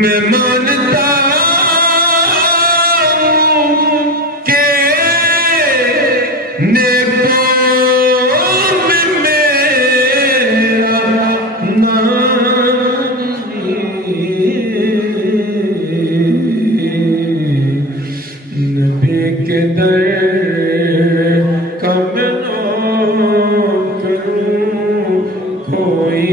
میں مانتا ہوں کہ نیکوں میں میرا نام نبی کے در کا میں نام کروں کوئی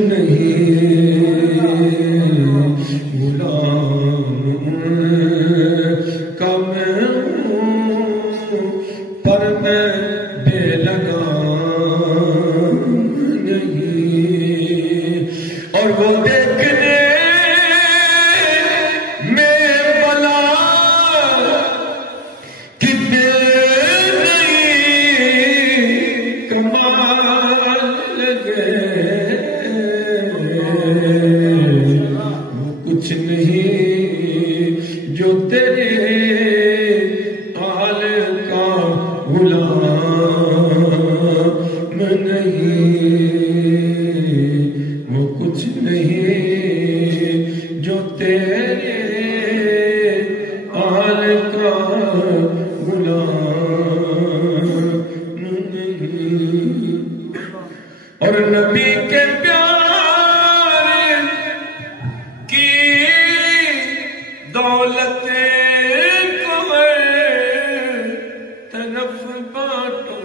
نہیں غلام نہیں جو تیرے آل کا غلام نہیں، وہ کچھ نہیں جو تیرے آل کا غلام نہیں۔ اور نبی کے پیارے کی دولت کو طرف بانٹو،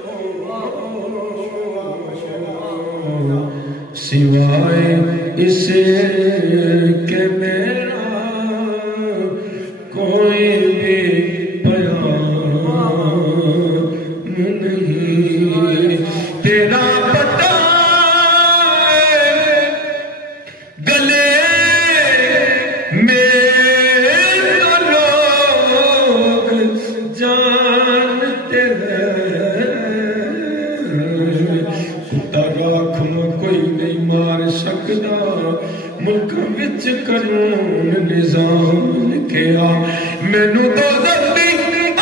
سوائے اس کے میرا کوئی بھی پیام نہیں۔ تیرا پتہ گلے میں تو لوگ جانتے ہیں، خدا راکھم کوئی نہیں مار سکتا، ملک وچ قانون نظام لکھیا، مینو دوزخ دی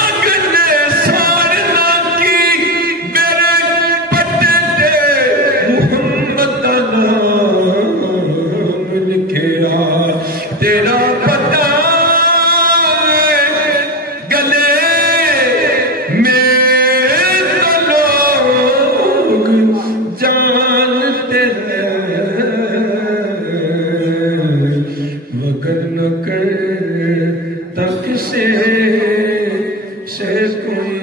اگ نے ساڑنا کی، میرے پتے تے محمد دا نام لکھیا۔ تیرا پتہ گلے میں تو لوگ جانتے ہیں، مگر نہ کرتا کسے سے کوئی